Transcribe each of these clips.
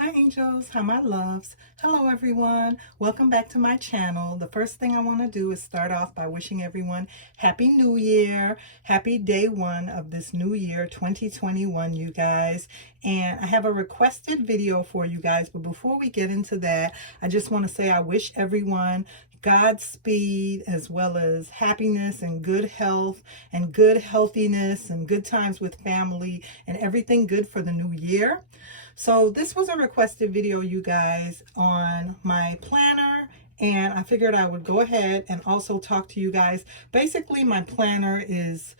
Hi angels, hi my loves. Hello everyone. Welcome back to my channel. The first thing I want to do is start off by wishing everyone Happy New Year. Happy day one of this new year 2021, you guys. And I have a requested video for you guys, but before we get into that, I just want to say I wish everyone Godspeed, as well as happiness and good health and good healthiness and good times with family and everything good for the new year. So this was a requested video, you guys, on my planner, and I figured I would go ahead and also talk to you guys. Basically, my planner is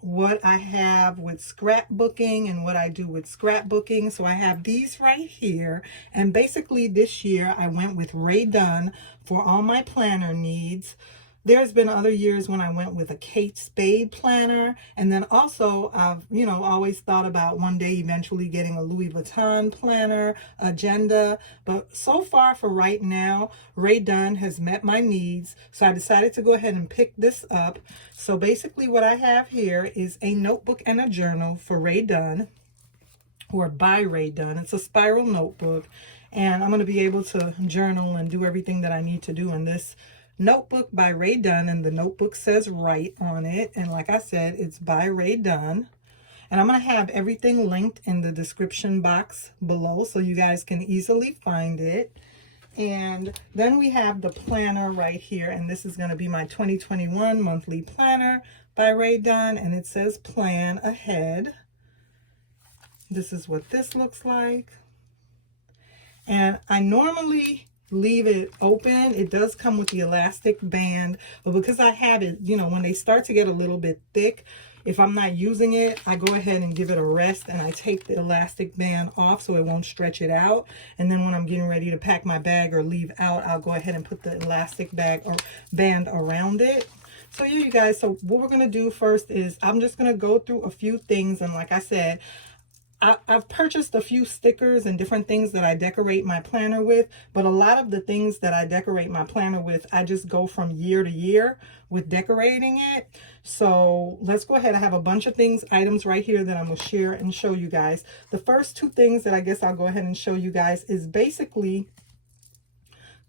what I have with scrapbooking and what I do with scrapbooking. So I have these right here, and basically this year I went with Rae Dunn for all my planner needs. There's been other years when I went with a Kate Spade planner, and then also I've always thought about one day eventually getting a Louis Vuitton planner agenda, but so far for right now Rae Dunn has met my needs, so I decided to go ahead and pick this up. So basically what I have here is a notebook and a journal for Rae Dunn, or by Rae Dunn. It's a spiral notebook, and I'm going to be able to journal and do everything that I need to do in this notebook by Rae Dunn, and the notebook says "Write" on it, and like I said, it's by Rae Dunn. And I'm going to have everything linked in the description box below so you guys can easily find it. And then we have the planner right here, and this is going to be my 2021 monthly planner by Rae Dunn, and it says "Plan Ahead." This is what this looks like. And I normally leave it open. It does come with the elastic band, but because I have it, when they start to get a little bit thick, if I'm not using it, I go ahead and give it a rest, and I take the elastic band off so it won't stretch it out. And then when I'm getting ready to pack my bag or leave out, I'll go ahead and put the elastic bag or band around it. So yeah, you guys, so what we're going to do first is I'm just going to go through a few things, and like I said, I've purchased a few stickers and different things that I decorate my planner with, but a lot of the things that I decorate my planner with, I just go from year to year with decorating it. So let's go ahead. I have a bunch of items right here that I'm going to share and show you guys. The first two things that I guess I'll go ahead and show you guys is basically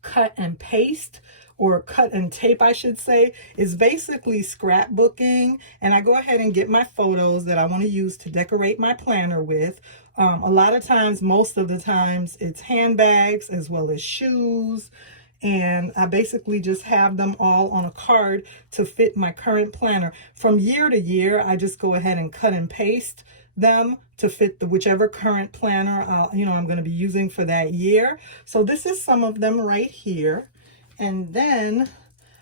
cut and paste, or cut and tape, I should say. Is basically scrapbooking, and I go ahead and get my photos that I want to use to decorate my planner with. A lot of times, most of the times, it's handbags as well as shoes, and I basically just have them all on a card to fit my current planner. From year to year, I just go ahead and cut and paste them to fit the whichever current planner I'm going to be using for that year. So this is some of them right here. And then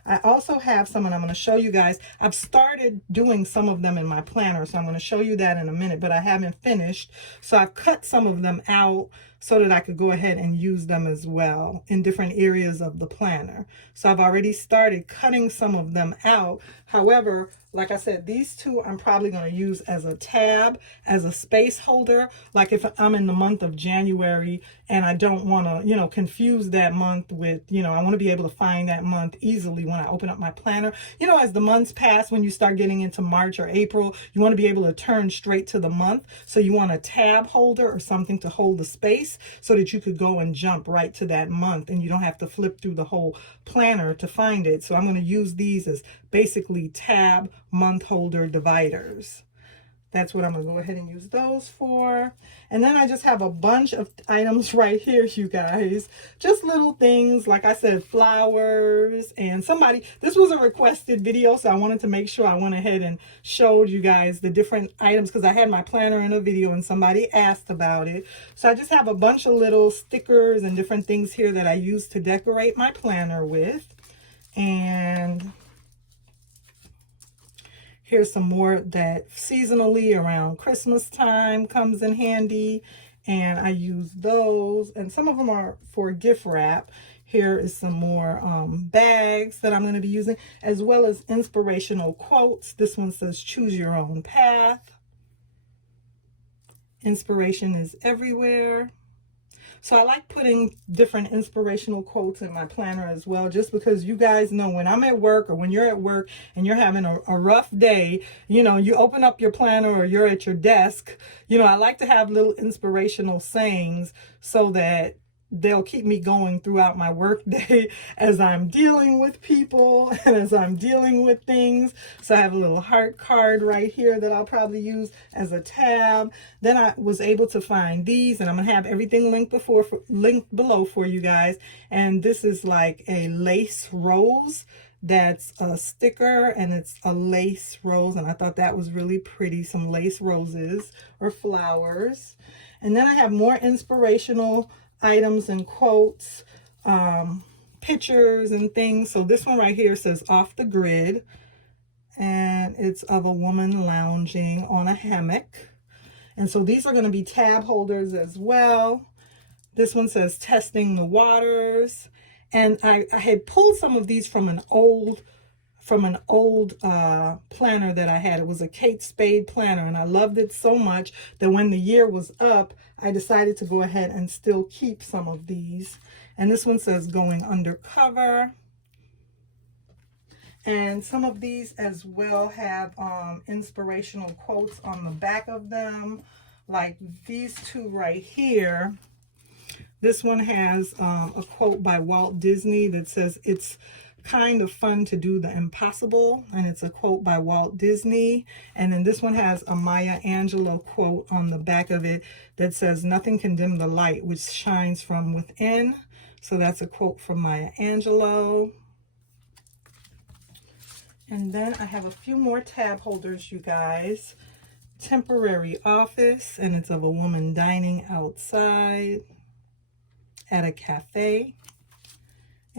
I also have some, and I'm going to show you guys. I've started doing some of them in my planner, so I'm going to show you that in a minute, but I haven't finished. So I've cut some of them out so that I could go ahead and use them as well in different areas of the planner. So I've already started cutting some of them out. However, like I said, these two I'm probably going to use as a tab, as a space holder. Like if I'm in the month of January and I don't want to, confuse that month with, I want to be able to find that month easily when I open up my planner. As the months pass, when you start getting into March or April, you want to be able to turn straight to the month. So you want a tab holder or something to hold the space so that you could go and jump right to that month and you don't have to flip through the whole planner to find it. So I'm going to use these as basically tab month holder dividers. That's what I'm going to go ahead and use those for. And then I just have a bunch of items right here, you guys. Just little things, like I said, flowers. And this was a requested video, so I wanted to make sure I went ahead and showed you guys the different items, because I had my planner in a video and somebody asked about it. So I just have a bunch of little stickers and different things here that I use to decorate my planner with. And here's some more that seasonally around Christmas time comes in handy, and I use those, and some of them are for gift wrap. Here is some more bags that I'm going to be using, as well as inspirational quotes. This one says, "Choose your own path. Inspiration is everywhere." So I like putting different inspirational quotes in my planner as well, just because you guys know when I'm at work or when you're at work and you're having a rough day, you know, you open up your planner or you're at your desk, you know, I like to have little inspirational sayings so that they'll keep me going throughout my work day as I'm dealing with people and as I'm dealing with things. So I have a little heart card right here that I'll probably use as a tab. Then I was able to find these, and I'm gonna have everything linked below for you guys. And this is like a lace rose. That's a sticker, and it's a lace rose, and I thought that was really pretty. Some lace roses or flowers. And then I have more inspirational items and quotes, pictures and things. So this one right here says "off the grid," and it's of a woman lounging on a hammock. And so these are going to be tab holders as well. This one says "testing the waters," and I had pulled some of these from an old planner that I had. It was a Kate Spade planner, and I loved it so much that when the year was up, I decided to go ahead and still keep some of these. And this one says "going undercover." And some of these as well have inspirational quotes on the back of them, like these two right here. This one has a quote by Walt Disney that says, "It's kind of fun to do the impossible," and it's a quote by Walt Disney. And then this one has a Maya Angelou quote on the back of it that says, "Nothing can dim the light which shines from within." So that's a quote from Maya Angelou. And then I have a few more tab holders, you guys. Temporary office, and it's of a woman dining outside at a cafe.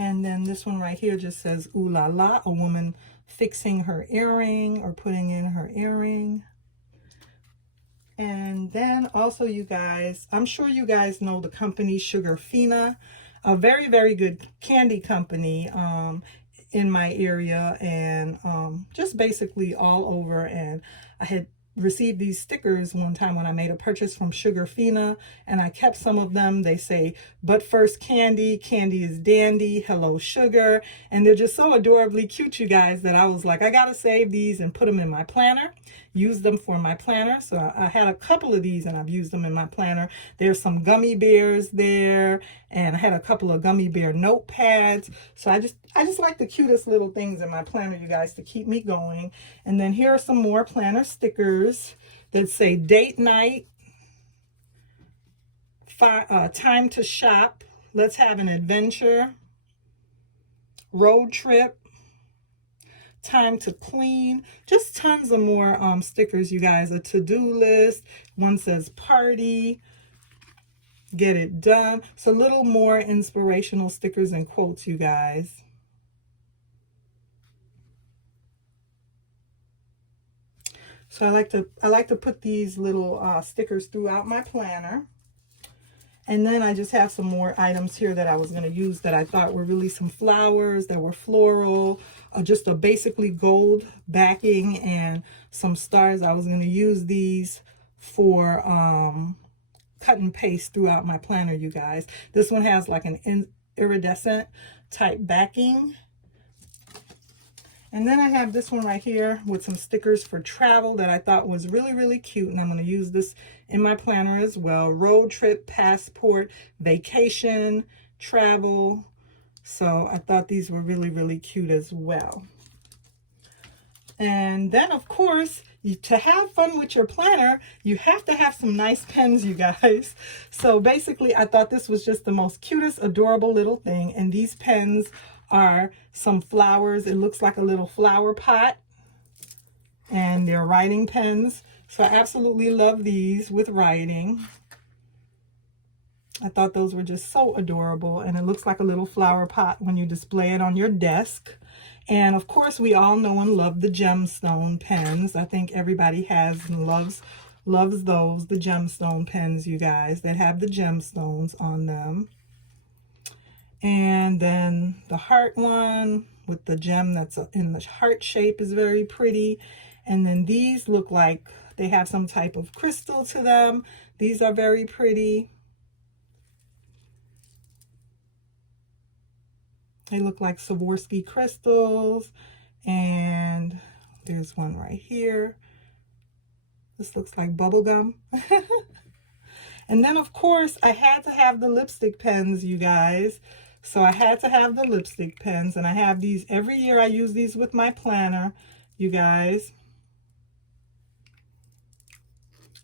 And then this one right here just says "ooh la la," a woman fixing her earring or putting in her earring. And then also, you guys, I'm sure you guys know the company Sugarfina, a very, very good candy company in my area, and just basically all over. And I had received these stickers one time when I made a purchase from Sugarfina, and I kept some of them. They say, "But first candy, candy is dandy, hello sugar," and they're just so adorably cute, you guys, that I was like, I gotta save these and put them in my planner, use them for my planner. So I had a couple of these and I've used them in my planner. There's some gummy bears there, and I had a couple of gummy bear notepads. So I just like the cutest little things in my planner, you guys, to keep me going. And then here are some more planner stickers that say "date night," "time to shop," "let's have an adventure," "road trip," "time to clean." Just tons of more stickers, you guys. A to-do list. One says "party," "get it done." So little more inspirational stickers and quotes, you guys. So I like to put these little stickers throughout my planner. And then I just have some more items here that I was going to use that I thought were really some flowers that were floral, just a basically gold backing and some stars. I was going to use these for cut and paste throughout my planner, you guys. This one has like an iridescent type backing. And then I have this one right here with some stickers for travel that I thought was really, really cute. And I'm going to use this in my planner as well. Road trip, passport, vacation, travel. So I thought these were really, really cute as well. And then, of course, to have fun with your planner, you have to have some nice pens, you guys. So basically, I thought this was just the most cutest, adorable little thing. And these pens are some flowers. It looks like a little flower pot, and they're writing pens. So I absolutely love these with writing. I thought those were just so adorable, and it looks like a little flower pot when you display it on your desk. And of course, we all know and love the Gemstone pens. I think everybody has and loves those, the Gemstone pens, you guys, that have the gemstones on them. And then the heart one with the gem that's in the heart shape is very pretty. And then these look like they have some type of crystal to them. These are very pretty. They look like Swarovski crystals. And there's one right here. This looks like bubble gum. And then, of course, I had to have the lipstick pens, you guys. So I had to have the lipstick pens. And I have these every year. I use these with my planner, you guys.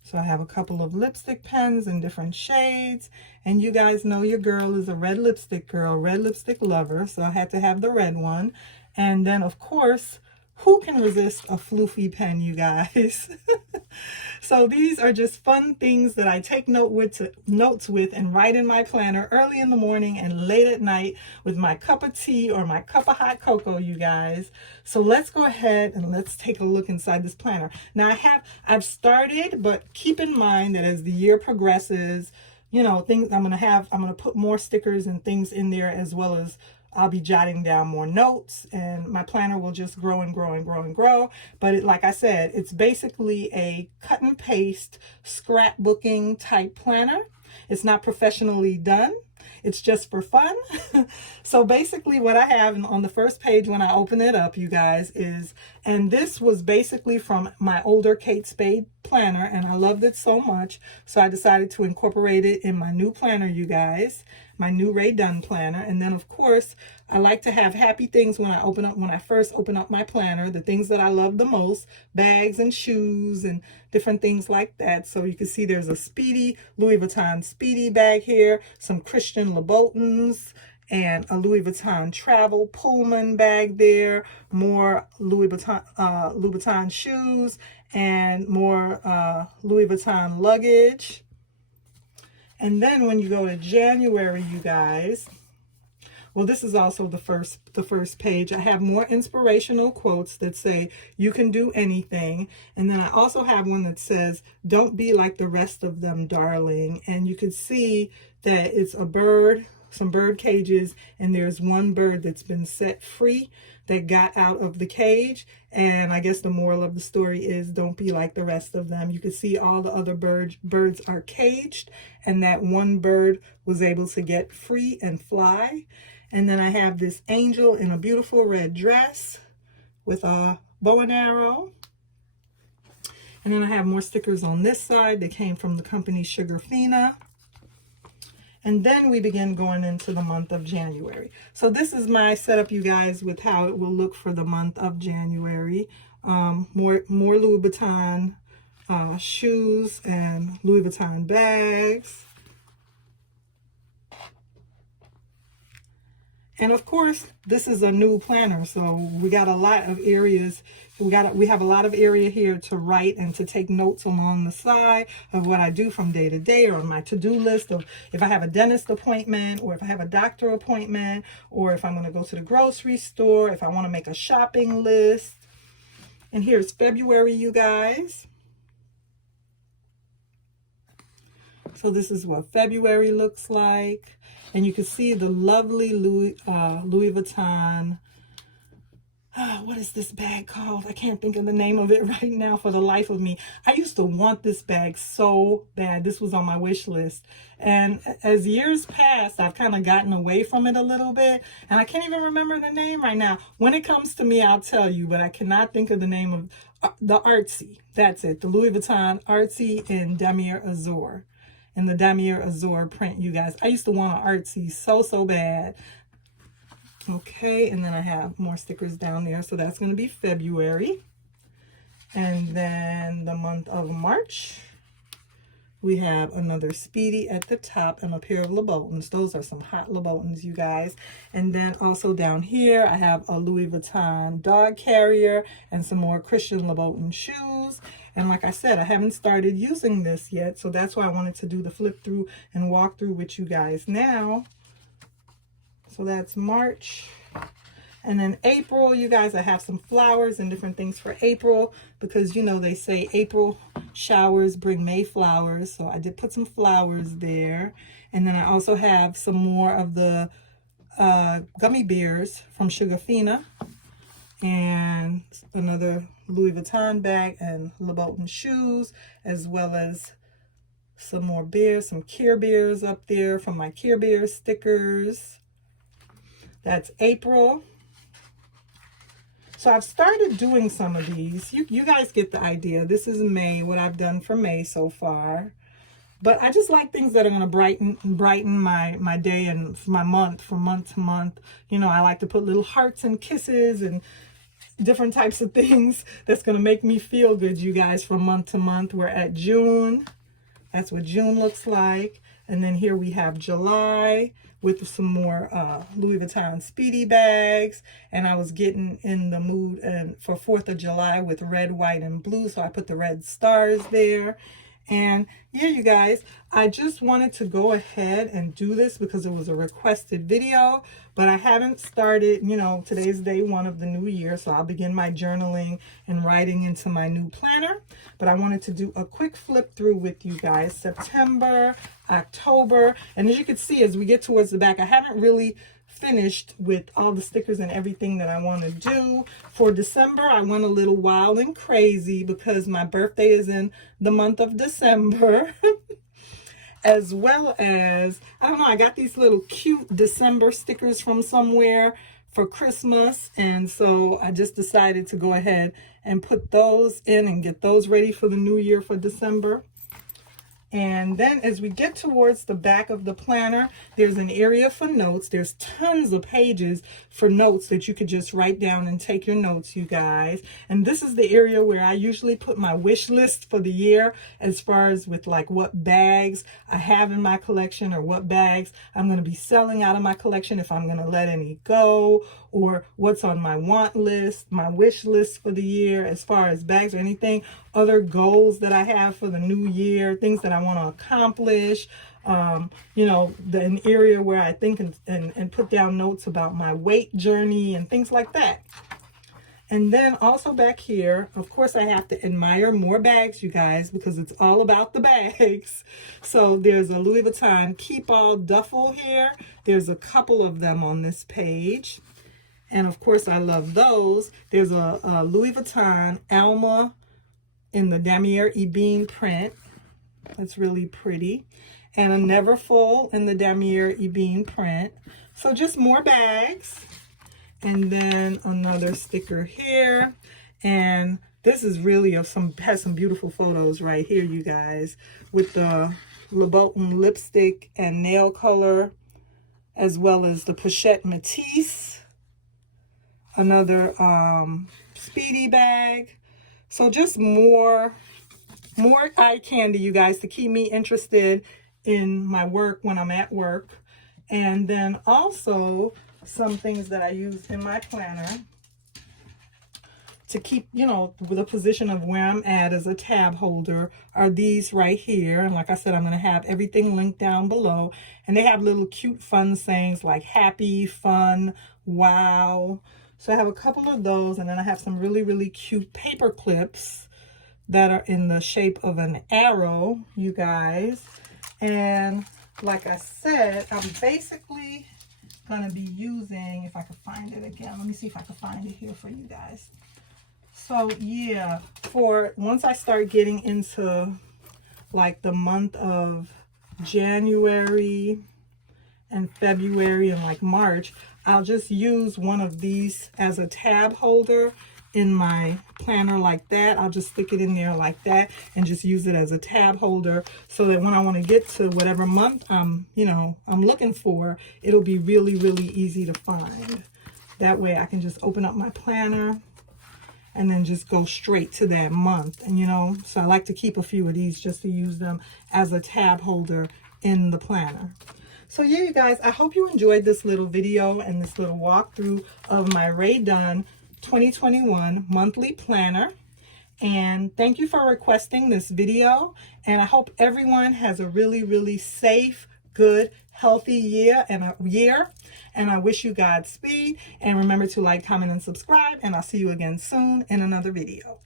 So I have a couple of lipstick pens in different shades. And you guys know your girl is a red lipstick girl, red lipstick lover. So I had to have the red one. And then, of course, who can resist a floofy pen, you guys? So these are just fun things that I take notes with and write in my planner early in the morning and late at night with my cup of tea or my cup of hot cocoa, you guys. So let's go ahead and let's take a look inside this planner. Now I've started, but keep in mind that as the year progresses, you know, things I'm going to put more stickers and things in there, as well as I'll be jotting down more notes, and my planner will just grow and grow and grow and grow. But like I said, it's basically a cut and paste scrapbooking type planner. It's not professionally done. It's just for fun. So basically what I have on the first page when I open it up, you guys, is, and this was basically from my older Kate Spade planner, and I loved it so much, so I decided to incorporate it in my new planner, you guys, my new Rae Dunn planner. And then, of course, I like to have happy things when I first open up my planner, the things that I love the most, bags and shoes and different things like that. So you can see there's a Louis Vuitton Speedy bag here, some Christian Louboutins, and a Louis Vuitton travel Pullman bag there, more Louis Vuitton shoes, and more Louis Vuitton luggage. And then when you go to January, you guys, well, this is also the first page. I have more inspirational quotes that say, you can do anything. And then I also have one that says, don't be like the rest of them, darling. And you can see that it's a bird, some bird cages, and there's one bird that's been set free that got out of the cage. And I guess the moral of the story is, don't be like the rest of them. You can see all the other birds are caged, and that one bird was able to get free and fly. And then I have this angel in a beautiful red dress with a bow and arrow. And then I have more stickers on this side that came from the company Sugarfina. And then we begin going into the month of January. So this is my setup, you guys, with how it will look for the month of January. More Louis Vuitton shoes and Louis Vuitton bags. And of course, this is a new planner, so we got a lot of areas. We have a lot of area here to write and to take notes along the side of what I do from day to day, or on my to-do list of if I have a dentist appointment, or if I have a doctor appointment, or if I'm going to go to the grocery store, if I want to make a shopping list. And here's February, you guys. So this is what February looks like. And you can see the lovely Louis Vuitton. What is this bag called? I can't think of the name of it right now for the life of me. I used to want this bag so bad. This was on my wish list. And as years passed, I've kind of gotten away from it a little bit. And I can't even remember the name right now. When it comes to me, I'll tell you, but I cannot think of the name of the Artsy. That's it. The Louis Vuitton Artsy in Damier Azur. In the Damier Azur print, you guys. I used to want an Artsy so bad. Okay, and then I have more stickers down there. So that's going to be February. And then the month of March, we have another Speedy at the top and a pair of Louboutins. Those are some hot Louboutins, you guys. And then also down here, I have a Louis Vuitton dog carrier and some more Christian Louboutin shoes. And like I said, I haven't started using this yet, so that's why I wanted to do the flip through and walk through with you guys now. So that's March. And then April, you guys, I have some flowers and different things for April, because, you know, they say April showers bring May flowers. So I did put some flowers there. And then I also have some more of the gummy bears from Sugarfina, and another Louis Vuitton bag and Louboutin shoes, as well as some more beers, some Care Bears up there from my Care Bears stickers. That's April. So I've started doing some of these. You guys get the idea. This is May, what I've done for May so far. But I just like things that are going to brighten my day and my month, from month to month. You know, I like to put little hearts and kisses and different types of things that's going to make me feel good, you guys, from month to month. We're at June. That's what June looks like. And then here we have July with some more Louis Vuitton Speedy bags. And I was getting in the mood for 4th of July with red, white, and blue. So I put the red stars there. And yeah, you guys, I just wanted to go ahead and do this because it was a requested video, but I haven't started. You know, today's day one of the new year, so I'll begin my journaling and writing into my new planner. But I wanted to do a quick flip through with you guys, September, October, and as you can see, as we get towards the back, I haven't really finished with all the stickers and everything that I want to do. For December, I went a little wild and crazy because my birthday is in the month of December. As well as, I don't know, I got these little cute December stickers from somewhere for Christmas, and so I just decided to go ahead and put those in and get those ready for the new year for December. And then as we get towards the back of the planner, there's an area for notes. There's tons of pages for notes that you could just write down and take your notes, you guys. And this is the area where I usually put my wish list for the year, as far as with like what bags I have in my collection or what bags I'm going to be selling out of my collection if I'm going to let any go, or what's on my want list, my wish list for the year as far as bags or anything, other goals that I have for the new year, things that I want to accomplish. You know, an area where I think and put down notes about my weight journey and things like that. And then also back here, of course, I have to admire more bags, you guys, because it's all about the bags. So there's a Louis Vuitton Keep All duffel here. There's a couple of them on this page. And of course, I love those. There's a Louis Vuitton Alma in the Damier Ebene print. That's really pretty. And a Neverfull in the Damier Ebene print. So just more bags. And then another sticker here. And this is really has some beautiful photos right here, you guys, with the Louboutin lipstick and nail color, as well as the Pochette Matisse. Another Speedy bag. So just more eye candy, you guys, to keep me interested in my work when I'm at work. And then also some things that I use in my planner to keep, you know, with a position of where I'm at as a tab holder are these right here. And like I said, I'm going to have everything linked down below. And they have little cute fun sayings like happy, fun, wow. So I have a couple of those, and then I have some really, really cute paper clips that are in the shape of an arrow, you guys. And like I said, I'm basically going to be using, if I can find it again, let me see if I can find it here for you guys. So yeah, for once I start getting into like the month of January and February and like March, I'll just use one of these as a tab holder in my planner like that. I'll just stick it in there like that and just use it as a tab holder, so that when I want to get to whatever month I'm looking for, it'll be really, really easy to find. That way I can just open up my planner and then just go straight to that month. And so I like to keep a few of these just to use them as a tab holder in the planner. So yeah, you guys, I hope you enjoyed this little video and this little walkthrough of my Rae Dunn 2021 monthly planner. And thank you for requesting this video. And I hope everyone has a really, really safe, good, healthy year. And I wish you Godspeed. And remember to like, comment, and subscribe. And I'll see you again soon in another video.